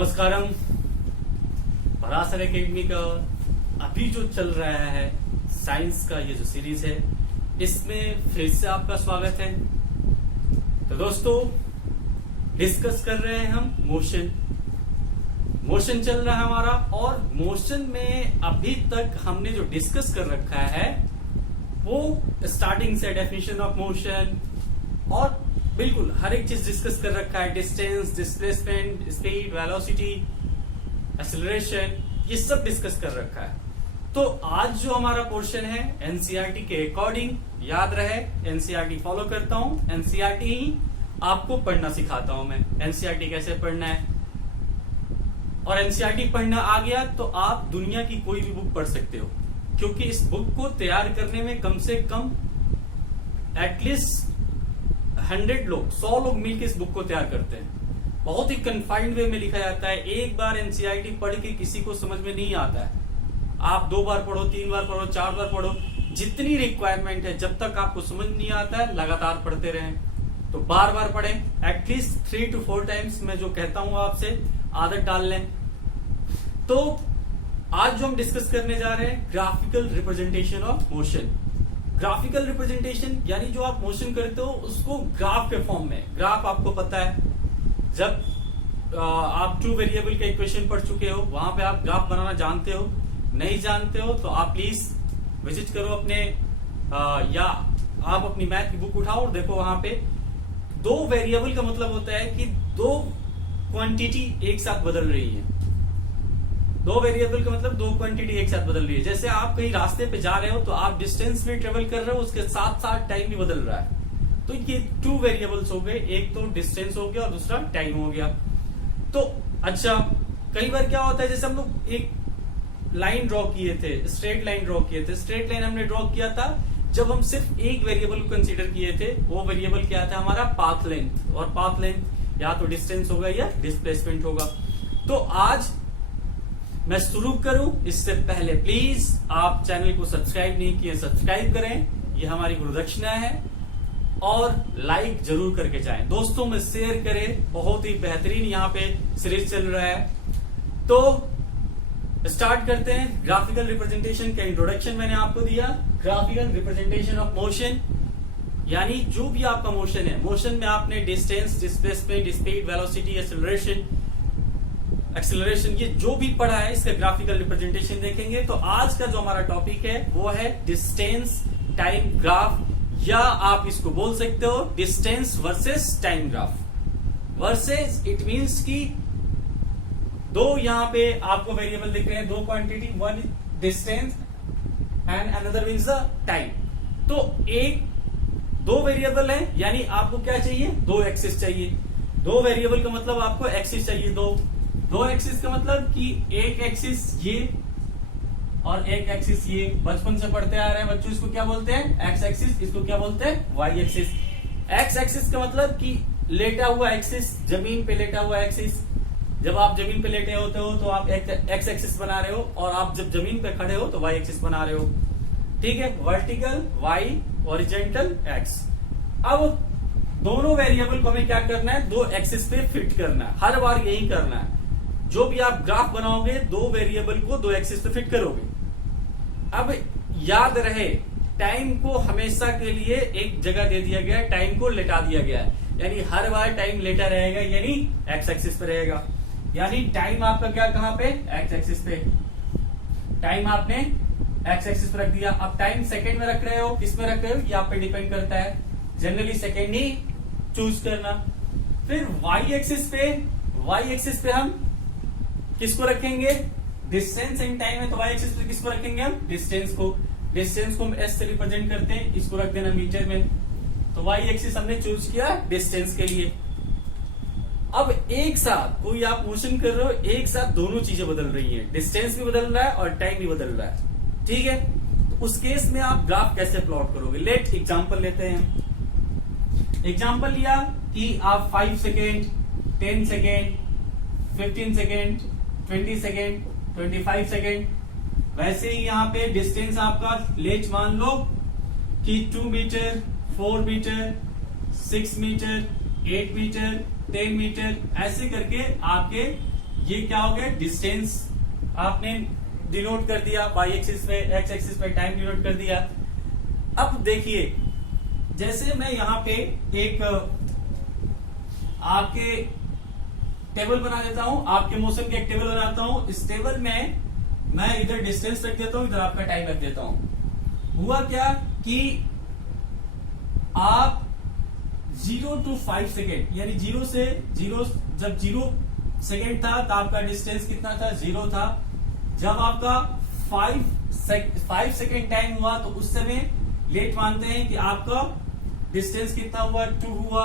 नमस्कारम। Parashar academy का अभी जो चल रहा है साइंस का ये जो सीरीज है, इसमें फिर से आपका स्वागत है। तो दोस्तों, डिस्कस कर रहे हैं हम मोशन चल रहा है हमारा, और मोशन में अभी तक हमने जो डिस्कस कर रखा है वो स्टार्टिंग से डेफिनेशन ऑफ मोशन और बिल्कुल हर एक चीज डिस्कस कर रखा है। Distance, displacement, speed, velocity, acceleration, ये सब डिस्कस कर रखा है। तो आज जो हमारा पोर्शन है एनसीईआरटी के अकॉर्डिंग, याद रहे एनसीईआरटी फॉलो करता हूं, एनसीईआरटी ही आपको पढ़ना सिखाता हूं मैं। एनसीईआरटी कैसे पढ़ना है, और एनसीईआरटी पढ़ना आ गया तो आप दुनिया की कोई भी बुक पढ़ सकते हो, क्योंकि इस बुक को तैयार करने में कम से कम एटलीस्ट 100 लोग मिलकर इस बुक को तैयार करते हैं। बहुत ही कन्फाइंड वे में लिखा जाता है। एक बार एनसीईआरटी पढ़ के किसी को समझ में नहीं आता है, आप 2 बार पढ़ो, 3 बार पढ़ो, 4 बार पढ़ो, जितनी रिक्वायरमेंट है, जब तक आपको समझ नहीं आता है लगातार पढ़ते रहें। तो बार बार पढ़ें, एटलीस्ट 3 to 4 टाइम्स। मैं जो कहता हूं आपसे आदत डाल लें। तो आज जो हम डिस्कस करने जा रहे हैं graphical representation of motion. Graphical representation यानी जो आप मोशन करते हो उसको ग्राफ के फॉर्म में। ग्राफ आपको पता है, जब आप 2 वेरिएबल का इक्वेशन पढ़ चुके हो, वहां पे आप ग्राफ बनाना जानते हो। नहीं जानते हो तो आप प्लीज विजिट करो अपने या आप अपनी मैथ की बुक उठाओ और देखो। वहां पे 2 वेरिएबल का मतलब होता है कि 2 क्वांटिटी एक साथ बदल रही है। 2 वेरिएबल का मतलब 2 क्वांटिटी एक साथ बदल रही है। जैसे आप कहीं रास्ते पे जा रहे हो तो आप डिस्टेंस भी ट्रेवल कर रहे हो, उसके साथ साथ टाइम भी बदल रहा है। तो ये 2 वेरिएबल्स हो गए, एक तो डिस्टेंस हो गया और दूसरा टाइम हो गया। तो अच्छा, कई बार क्या होता है, जैसे हम लोग एक लाइन ड्रॉ किए थे, स्ट्रेट लाइन ड्रॉ किए थे। स्ट्रेट लाइन हमने ड्रॉ किया था जब हम सिर्फ एक वेरिएबल को कंसीडर किए थे। वो वेरिएबल क्या था हमारा? Path length. और पाथ लेंथ या तो डिस्टेंस होगा या डिस्प्लेसमेंट होगा। तो आज मैं शुरू करूं इससे पहले प्लीज आप चैनल को सब्सक्राइब नहीं किए, सब्सक्राइब करें, ये हमारी गुरुदक्षिणा है। और लाइक जरूर करके जाएं, दोस्तों में शेयर करें। बहुत ही बेहतरीन यहाँ पे सीरीज चल रहा है। तो स्टार्ट करते हैं। ग्राफिकल रिप्रेजेंटेशन का इंट्रोडक्शन मैंने आपको दिया। ग्राफिकल रिप्रेजेंटेशन ऑफ मोशन यानी जो भी आपका मोशन है, मोशन में आपने distance, displacement, speed, velocity, acceleration, ये जो भी पढ़ा है इसका ग्राफिकल रिप्रेजेंटेशन देखेंगे। तो आज का जो हमारा टॉपिक है वो है डिस्टेंस टाइम ग्राफ, या आप इसको बोल सकते हो distance versus time graph. Versus it means कि 2 यहां पे आपको वेरिएबल दिख रहे हैं, 2 quantity, one distance and another means the time. तो 2 वेरिएबल है, यानी आपको क्या चाहिए? 2 एक्सिस चाहिए। 2 वेरिएबल का मतलब आपको एक्सिस चाहिए। 2 एक्सिस का मतलब कि एक एक्सिस ये और एक एक्सिस ये। बचपन से पढ़ते आ रहे हैं बच्चों, इसको क्या बोलते हैं? X axis. इसको क्या बोलते हैं? Y axis. एक्स एक्सिस का मतलब कि लेटा हुआ एक्सिस, जमीन पे लेटा हुआ एक्सिस। जब आप जमीन पे लेटे होते हो तो आप एक्स एक्सिस बना रहे हो, और आप जब जमीन पे खड़े हो तो वाई एक्सिस बना रहे हो। ठीक है, वर्टिकल वाई, हॉरिजॉन्टल एक्स। अब दोनों वेरिएबल को हमें क्या करना है? 2 एक्सिस पे फिट करना है। हर बार यही करना है। जो भी आप ग्राफ बनाओगे 2 वेरिएबल को 2 एक्सिस पे फिट करोगे। अब याद रहे, टाइम को हमेशा के लिए एक जगह दे दिया गया है, टाइम को लेटा दिया गया है, यानी हर बार टाइम लेटा रहेगा, यानी एक्स एक्सिस पे रहेगा। यानी टाइम आपका क्या, कहां पे? एक्स एक्सिस पे। टाइम आपने एक्स एक्सिस पे रख दिया। अब टाइम सेकंड में रख रहे हो, किस में रख रहे हो, ये आप पे डिपेंड करता है। जनरली सेकंड ही चूज करना। फिर वाई एक्सिस पे हम किसको रखेंगे? डिस्टेंस इन टाइम है तो वाई एक्सिस पे किसको रखेंगे हम? डिस्टेंस को। डिस्टेंस को हम एस से रिप्रेजेंट करते हैं, इसको रख देना मीटर में। तो वाई एक्सिस हमने चूज किया डिस्टेंस के लिए। अब एक साथ कोई आप मोशन कर रहे हो, एक साथ दोनों चीजें बदल रही हैं, डिस्टेंस भी बदल रहा है और टाइम भी बदल रहा है। ठीक है, तो उस केस में आप ग्राफ कैसे प्लॉट करोगे? लेट एग्जांपल लेते हैं। एग्जांपल लिया कि आप 5 second, 10 second, 15 second, 20 second, 25 second, वैसे ही यहाँ पे डिस्टेंस आपका लेट मान लो कि 2 metre, 4 metre, 6 metre, 8 metre, 10 metre, ऐसे करके आपके ये क्या हो गया, डिस्टेंस आपने डिनोट कर दिया, वाई एक्सिस पे, एक्स एक्सिस पे टाइम डिनोट कर दिया। अब देखिए जैसे मैं यहाँ पे एक आपके टेबल बना देता हूं, आपके मोशन के एक टेबल बनाता हूं। इस टेबल में मैं इधर डिस्टेंस रख देता हूं, इधर आपका टाइम रख देता हूं। हुआ क्या कि आप 0 to 5 सेकेंड, यानी 0 से 0, जब 0 सेकेंड था तो आपका डिस्टेंस कितना था, 0 था। जब आपका 5 सेकेंड टाइम हुआ तो उस समय लेट मानते हैं कि आपका डिस्टेंस कितना हुआ, 2 हुआ।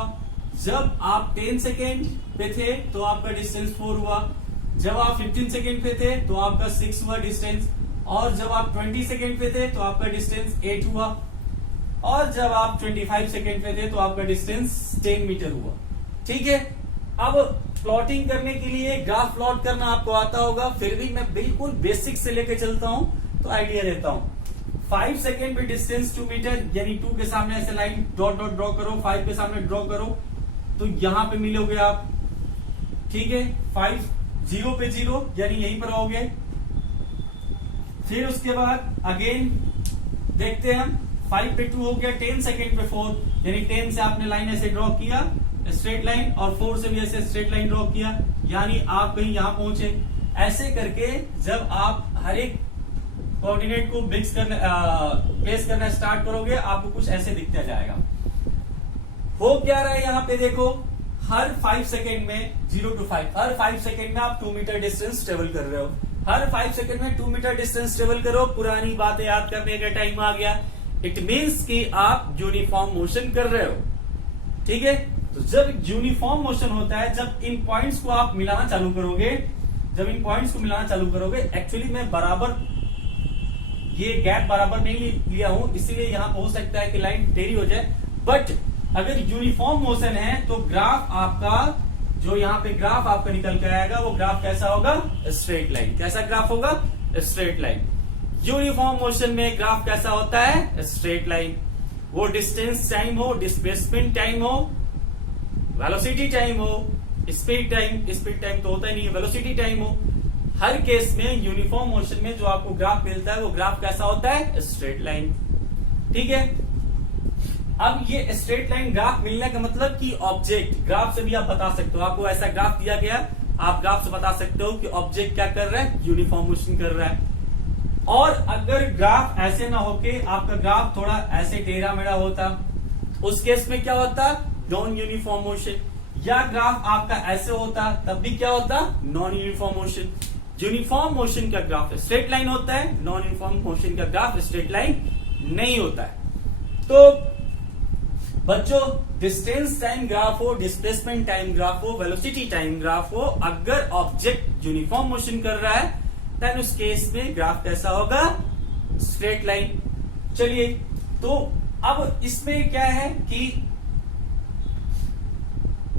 जब आप 10 सेकेंड पे थे तो आपका डिस्टेंस 4 हुआ। जब आप 15 सेकेंड पे थे तो आपका 6 हुआ डिस्टेंस। और जब आप 20 सेकेंड पे थे तो आपका डिस्टेंस 8 हुआ। और जब आप 25 सेकेंड पे थे तो आपका डिस्टेंस 10 मीटर हुआ। ठीक है, अब प्लॉटिंग करने के लिए ग्राफ प्लॉट करना आपको आता होगा, फिर भी मैं बिल्कुल बेसिक से लेके चलता हूं तो आइडिया देता हूं। 5 सेकेंड पे डिस्टेंस 2 मीटर, यानी 2 के सामने ऐसे लाइन डॉट डॉट ड्रॉ करो, 5 के सामने ड्रॉ करो तो यहां पे मिलोगे आप। ठीक है, 5 0 पे 0 यानी यहीं पर आओगे। फिर उसके बाद अगेन देखते हैं हम, 5 पे 2 हो गया, 10 सेकेंड पे 4 यानी 10 से आपने लाइन ऐसे ड्रॉ किया स्ट्रेट लाइन, और 4 से भी ऐसे स्ट्रेट लाइन ड्रॉ किया, यानी आप कहीं यहां पहुंचे। ऐसे करके जब आप हर एक कोऑर्डिनेट को मिक्स करना प्लेस करना स्टार्ट करोगे, आपको कुछ ऐसे दिखता जाएगा। हो क्या रहा है यहाँ पे देखो, हर 5 सेकेंड में 0 to 5, हर 5 सेकेंड में आप 2 मीटर डिस्टेंस ट्रेवल कर रहे हो। हर 5 सेकेंड में 2 मीटर डिस्टेंस ट्रेवल करो, पुरानी बातें याद करने का टाइम आ गया। इट मीन्स कि आप यूनिफॉर्म मोशन कर रहे हो। ठीक है, तो जब यूनिफॉर्म मोशन होता है, जब इन पॉइंट्स को आप मिलाना चालू करोगे, एक्चुअली मैं बराबर ये गैप बराबर नहीं लिया हूं, इसीलिए यहां पर हो सकता है कि लाइन टेढ़ी हो जाए। बट अगर यूनिफॉर्म मोशन है तो ग्राफ आपका, जो यहाँ पे ग्राफ आपका निकल के आएगा, वो ग्राफ कैसा होगा, स्ट्रेट लाइन। कैसा ग्राफ होगा, स्ट्रेट लाइन। यूनिफॉर्म मोशन में ग्राफ कैसा होता है, स्ट्रेट लाइन। वो डिस्टेंस टाइम हो, डिस्प्लेसमेंट टाइम हो, वेलोसिटी टाइम हो, स्पीड टाइम तो होता ही नहीं है, वेलोसिटी टाइम हो, हर केस में यूनिफॉर्म मोशन में जो आपको ग्राफ मिलता है वो ग्राफ कैसा होता है, स्ट्रेट लाइन। ठीक है, अब ये स्ट्रेट लाइन ग्राफ मिलने का मतलब कि ऑब्जेक्ट, ग्राफ से भी आप बता सकते हो, आपको ऐसा ग्राफ दिया गया, आप ग्राफ से बता सकते हो कि ऑब्जेक्ट क्या कर रहा है, यूनिफॉर्म मोशन कर रहा है। और अगर ग्राफ ऐसे ना होके आपका ग्राफ थोड़ा ऐसे टेढ़ा मेढ़ा होता, उस केस में क्या होता, नॉन यूनिफॉर्म मोशन। या ग्राफ आपका ऐसे होता, तब भी क्या होता, non uniform motion. Uniform motion का ग्राफ स्ट्रेट लाइन होता है, नॉन यूनिफॉर्म मोशन का ग्राफ स्ट्रेट लाइन नहीं होता है। तो बच्चों, डिस्टेंस टाइम ग्राफ हो, डिस्प्लेसमेंट टाइम ग्राफ हो, वेलोसिटी टाइम ग्राफ हो, अगर ऑब्जेक्ट यूनिफॉर्म मोशन कर रहा है देन उस केस में ग्राफ कैसा होगा, स्ट्रेट लाइन। चलिए, तो अब इसमें क्या है कि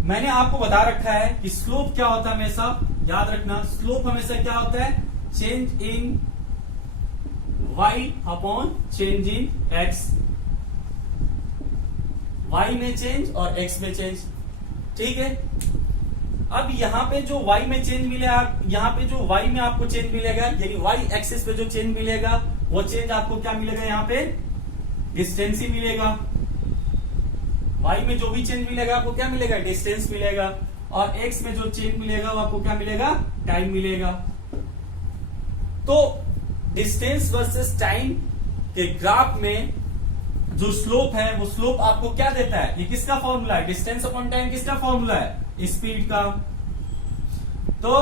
मैंने आपको बता रखा है कि स्लोप क्या होता है, हमेशा याद रखना, स्लोप हमेशा क्या होता है, change in y upon change in x। y में चेंज और x में चेंज। ठीक है, अब यहां पे जो y में चेंज मिलेगा, यहां पे जो y में आपको चेंज मिलेगा, यानी y एक्सिस पे जो चेंज मिलेगा, वो चेंज आपको क्या मिलेगा, यहां पे डिस्टेंस ही मिलेगा। y में जो भी चेंज मिलेगा आपको क्या मिलेगा, डिस्टेंस मिलेगा। और x में जो चेंज मिलेगा वो आपको क्या मिलेगा, टाइम मिलेगा। तो डिस्टेंस वर्सेस टाइम के ग्राफ में जो स्लोप है, वो स्लोप आपको क्या देता है, ये किसका फॉर्मूला है, डिस्टेंस अपॉन टाइम किसका फॉर्मूला है, स्पीड का। तो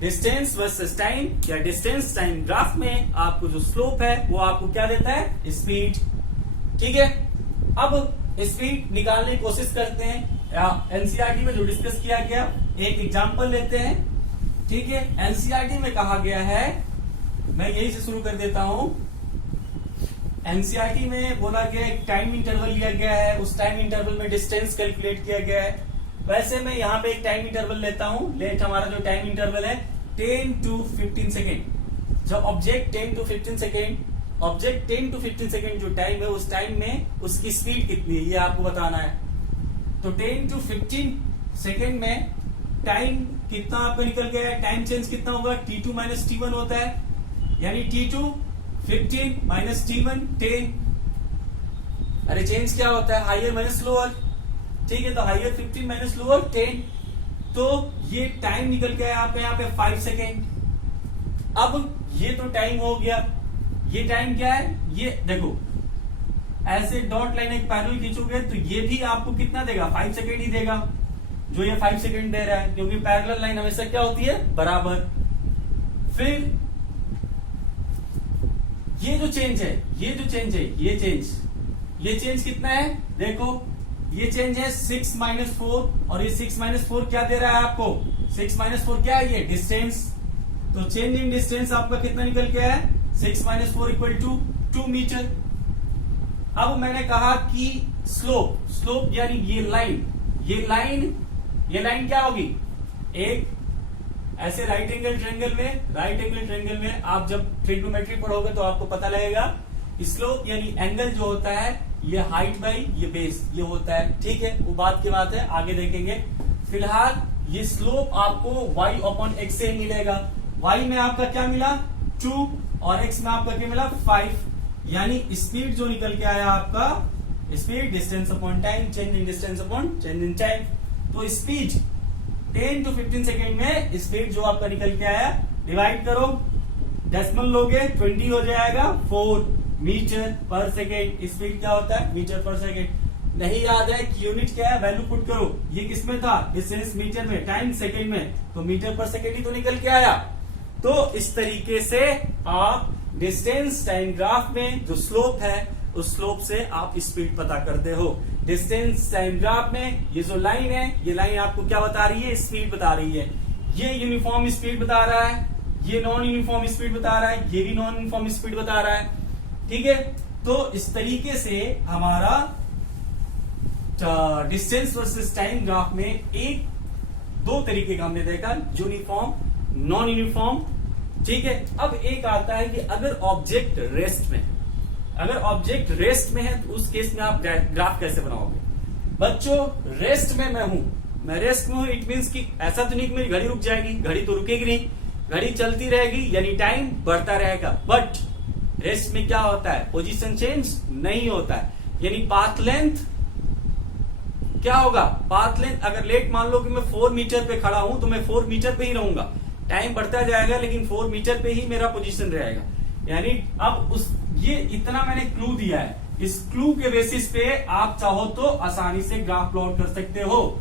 डिस्टेंस वर्सेस टाइम या डिस्टेंस टाइम ग्राफ में आपको जो स्लोप है वो आपको क्या देता है, स्पीड। ठीक है, अब स्पीड निकालने की कोशिश करते हैं। एनसीईआरटी में जो डिस्कस किया गया, एक एग्जांपल लेते हैं। ठीक है, एनसीईआरटी में कहा गया है, मैं यही से शुरू कर देता हूं। एनसीईआरटी में बोला गया एक टाइम इंटरवल लिया गया है, उस टाइम इंटरवल में डिस्टेंस कैलकुलेट किया गया है। वैसे मैं यहाँ पे एक टाइम इंटरवल लेता हूं, लेट हमारा जो टाइम इंटरवल है 10 to 15 सेकेंड। जब object 10 to 15 second, object 10 to 15 second जो टाइम है, उस टाइम में उसकी स्पीड कितनी है ये आपको बताना है। तो 10 to 15 सेकेंड में टाइम कितना आपका निकल गया है, टाइम चेंज कितना होगा, T2 माइनस T1 होता है, यानी T2 15 माइनस T1 10। अरे चेंज क्या होता है, हाइयर माइनस लोअर, ठीक है, तो हाइयर 15 माइनस लोअर 10, तो ये टाइम निकल गया आपका यहाँ पे 5 सेकेंड। अब ये तो टाइम हो गया, ये टाइम क्या है, ये देखो ऐसे डॉट लाइन एक पैरेलल खींचोगे तो ये भी आपको कितना देगा, 5 सेकेंड ही देगा, जो ये 5 सेकेंड दे रहा है, क्योंकि पैरेलल लाइन हमेशा क्या होती है, बराबर। फिर ये जो चेंज है, ये चेंज कितना है, देखो ये चेंज है 6 माइनस 4, और ये 6 माइनस 4 क्या दे रहा है आपको, 6 माइनस 4 क्या है, ये डिस्टेंस। तो चेंज इन डिस्टेंस आपका कितना निकल गया है, 6 माइनस 4 इक्वल टू 2 मीटर। अब मैंने कहा कि स्लोप यानी ये लाइन क्या होगी, एक ऐसे राइट एंगल ट्रायंगल में आप जब ट्रिग्नोमेट्री पढ़ोगे तो आपको पता लगेगा, स्लोप यानी एंगल जो होता है ये हाइट बाई ये बेस ये होता है, ठीक है, वो बात की बात है, आगे देखेंगे। फिलहाल ये स्लोप आपको y अपॉन x से मिलेगा, y में आपका क्या मिला 2 और x में आपका क्या मिला 5, यानी स्पीड जो निकल के आया आपका, speed distance upon time, change in distance upon change in time. तो स्पीड 10 to 15 सेकेंड में स्पीड जो आपका निकल के आया, डिवाइड करो, डेसिमल लोगे 20 हो जाएगा 4 मीटर पर सेकेंड। स्पीड क्या होता है, मीटर पर सेकेंड। नहीं याद है कि यूनिट क्या है, वैल्यू पुट करो, ये किसमें था, डिस्टेंस मीटर में, टाइम सेकेंड में, तो मीटर पर सेकेंड ही तो निकल के आया। तो इस तरीके से आप डिस्टेंस टाइम ग्राफ में जो स्लोप है उस स्लोप से आप स्पीड पता करते हो। डिस्टेंस टाइम ग्राफ में ये जो लाइन है, ये लाइन आपको क्या बता रही है, स्पीड बता रही है। ये यूनिफॉर्म स्पीड बता रहा है, ये नॉन यूनिफॉर्म स्पीड बता रहा है, ये भी नॉन यूनिफॉर्म स्पीड बता रहा है, ठीक है। तो इस तरीके से हमारा डिस्टेंस वर्सेस टाइम ग्राफ में एक दो तरीके का हमने देखा, यूनिफॉर्म, नॉन यूनिफॉर्म, ठीक है। अब एक आता है कि अगर ऑब्जेक्ट रेस्ट में है तो उस केस में आप ग्राफ कैसे बनाओगे। बच्चों रेस्ट में मैं रेस्ट में हूं, इट मींस कि ऐसा तो नहीं कि मेरी घड़ी रुक जाएगी, घड़ी तो रुकेगी नहीं, घड़ी चलती रहेगी यानी टाइम बढ़ता रहेगा। बट रेस्ट में क्या होता है, पोजीशन चेंज नहीं होता है, यानी पाथ लेंथ क्या होगा, पाथ लेंथ अगर लेट मान लो कि मैं 4 मीटर पे खड़ा हूं तो मैं 4 मीटर पे ही रहूंगा, टाइम बढ़ता जाएगा लेकिन 4 मीटर पे ही मेरा पोजीशन रहेगा। यानी अब ये इतना मैंने क्लू दिया है, इस क्लू के बेसिस पे आप चाहो तो आसानी से ग्राफ प्लॉट कर सकते हो।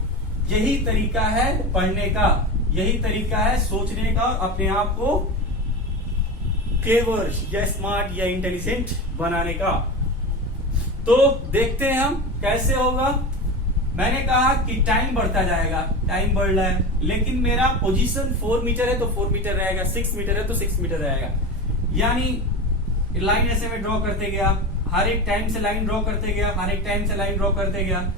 यही तरीका है पढ़ने का, यही तरीका है सोचने का, अपने आप को क्लेवर या स्मार्ट या इंटेलिजेंट बनाने का। तो देखते हैं हम कैसे होगा। मैंने कहा कि टाइम बढ़ता जाएगा, टाइम बढ़ रहा है, लेकिन मेरा पोजीशन 4 मीटर है तो 4 मीटर रहेगा, 6 मीटर है तो 6 मीटर रहेगा। यानी लाइन ऐसे में ड्रॉ करते गया, हर एक टाइम से लाइन ड्रॉ करते गया, हर एक टाइम से लाइन ड्रॉ करते गया,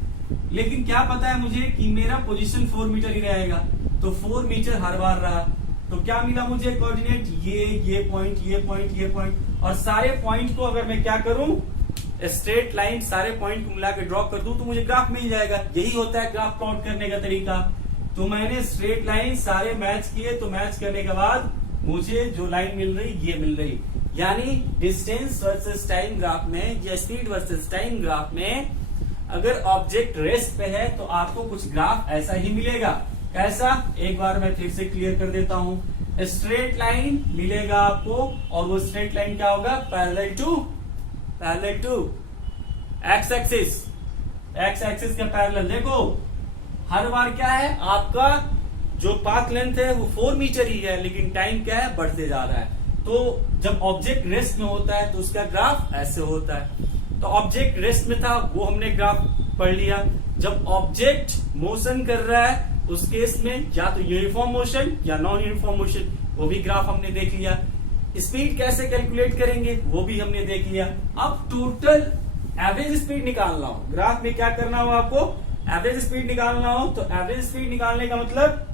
लेकिन क्या पता है मुझे कि मेरा पोजीशन 4 मीटर ही रहेगा, तो 4 मीटर हर बार रहा। तो क्या मिला मुझे कोऑर्डिनेट, ये पॉइंट, ये पॉइंट, ये पॉइंट, और सारे पॉइंट को अगर मैं क्या करूं, स्ट्रेट लाइन सारे पॉइंट को मिला के ड्रॉ कर दूं तो मुझे ग्राफ मिल जाएगा। यही होता है ग्राफ प्लॉट करने का तरीका। तो मैंने स्ट्रेट लाइन सारे मैच किए, तो मैच करने के बाद मुझे जो लाइन मिल रही ये मिल रही। यानी डिस्टेंस वर्सेस टाइम ग्राफ में या स्पीड वर्सेस टाइम ग्राफ में अगर ऑब्जेक्ट रेस्ट पे है तो आपको कुछ ग्राफ ऐसा ही मिलेगा। कैसा, एक बार मैं फिर से क्लियर कर देता हूं। स्ट्रेट लाइन मिलेगा आपको, और वो स्ट्रेट लाइन क्या होगा, पैरेलल टू एक्स एक्सिस का पैरेलल। देखो हर बार क्या है, आपका जो पाथ लेंथ है वो 4 मीटर ही है, लेकिन टाइम क्या है, बढ़ते जा रहा है। तो जब ऑब्जेक्ट रेस्ट में होता है तो उसका ग्राफ ऐसे होता है। तो ऑब्जेक्ट रेस्ट में था वो हमने ग्राफ पढ़ लिया। जब ऑब्जेक्ट मोशन कर रहा है उस केस में या तो यूनिफॉर्म मोशन या नॉन यूनिफॉर्म मोशन, वो भी ग्राफ हमने देख लिया। स्पीड कैसे कैलकुलेट करेंगे वो भी हमने देख लिया। अब टोटल एवरेज स्पीड निकालना हो, ग्राफ में क्या करना हो आपको, एवरेज स्पीड निकालना हो। तो एवरेज स्पीड निकालने का मतलब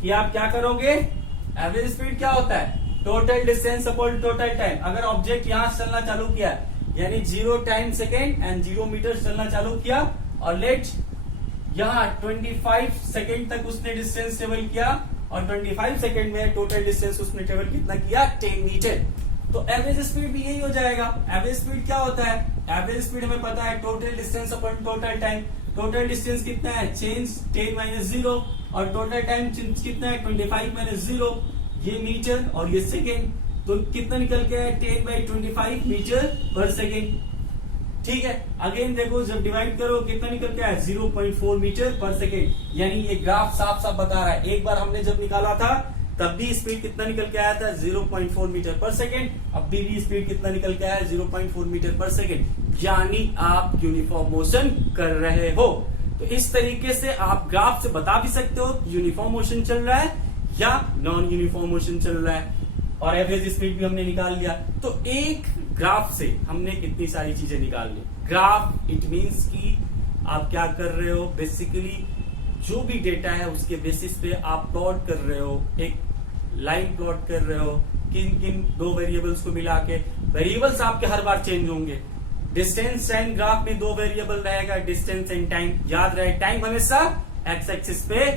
कि आप क्या करोगे, एवरेज स्पीड क्या होता है, total distance upon total time. अगर ऑब्जेक्ट यहां से चलना चालू किया यानी 0 टाइम सेकेंड एंड 0 मीटर चलना चालू किया, और लेट यहाँ 25 सेकेंड तक उसने डिस्टेंस ट्रेवल किया और 25 सेकेंड में टोटल डिस्टेंस उसने ट्रेवल कितना किया, 10 मीटर। तो एवरेज स्पीड भी यही हो जाएगा। एवरेज स्पीड क्या होता है, एवरेज स्पीड हमें पता है total distance upon total time. Total distance कितना है, चेंज 10 माइनस 0, और टोटल टाइम कितना है, 25 माइनस 0, ये मीटर और ये सेकेंड। तो कितना निकल के है, 10/25 मीटर पर सेकेंड। ठीक है, अगेन देखो जब डिवाइड करो कितना निकल के आया, 0.4 मीटर पर सेकेंड। यानी ये ग्राफ साफ साफ बता रहा है, एक बार हमने जब निकाला था तब भी स्पीड कितना निकल के आया था, 0.4 मीटर पर सेकेंड। अब भी स्पीड कितना निकल के आया है, 0.4 मीटर पर सेकेंड। यानी आप यूनिफॉर्म मोशन कर रहे हो। तो इस तरीके से आप ग्राफ से बता भी सकते हो यूनिफॉर्म मोशन चल रहा है या नॉन यूनिफॉर्म मोशन चल रहा है। और एवरेज स्पीड भी हमने निकाल लिया। तो एक ग्राफ से हमने कितनी सारी चीजें निकाल ली। ग्राफ इट मींस कि आप क्या कर रहे हो, बेसिकली जो भी डेटा है उसके बेसिस पे आप प्लॉट कर रहे हो, एक लाइन प्लॉट कर रहे हो, किन किन दो वेरिएबल्स को मिला के। वेरिएबल्स आपके हर बार चेंज होंगे। डिस्टेंस टाइम ग्राफ में दो वेरिएबल रहेगा, डिस्टेंस एंड टाइम। याद रहे टाइम हमेशा एक्स एक्सिस पे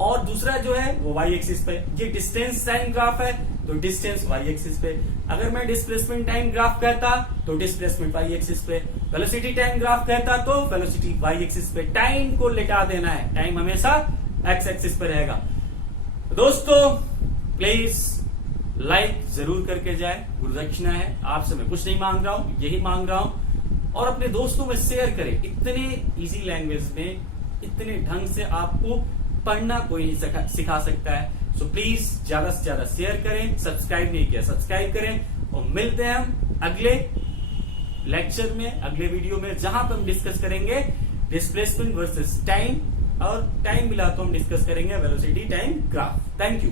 और दूसरा जो है वो वाई एक्सिस पे। ये डिस्टेंस टाइम ग्राफ है तो डिस्टेंस वाई एक्सिस पे। अगर मैं डिस्प्लेसमेंट टाइम ग्राफ कहता तो डिस्प्लेसमेंट वाई एक्सिस पे। वेलोसिटी टाइम ग्राफ कहता तो वेलोसिटी वाई एक्सिस पे। टाइम को लेटा देना है, टाइम हमेशा एक्स एक्सिस पे रहेगा। दोस्तों प्लीज लाइक जरूर करके जाए, गुरुदक्षिणा है, आपसे मैं कुछ नहीं मांग रहा हूं, यही मांग रहा हूं। और अपने दोस्तों में शेयर करें। इतने इजी लैंग्वेज में इतने ढंग से आपको पढ़ना कोई नहीं सिखा सकता है। सो प्लीज ज्यादा से ज्यादा शेयर करें। सब्सक्राइब नहीं किया सब्सक्राइब करें। और मिलते हैं हम अगले लेक्चर में, अगले वीडियो में, जहां पर हम डिस्कस करेंगे डिस्प्लेसमेंट वर्सेस टाइम। और टाइम मिला तो हम डिस्कस करेंगे velocity time graph. Thank you.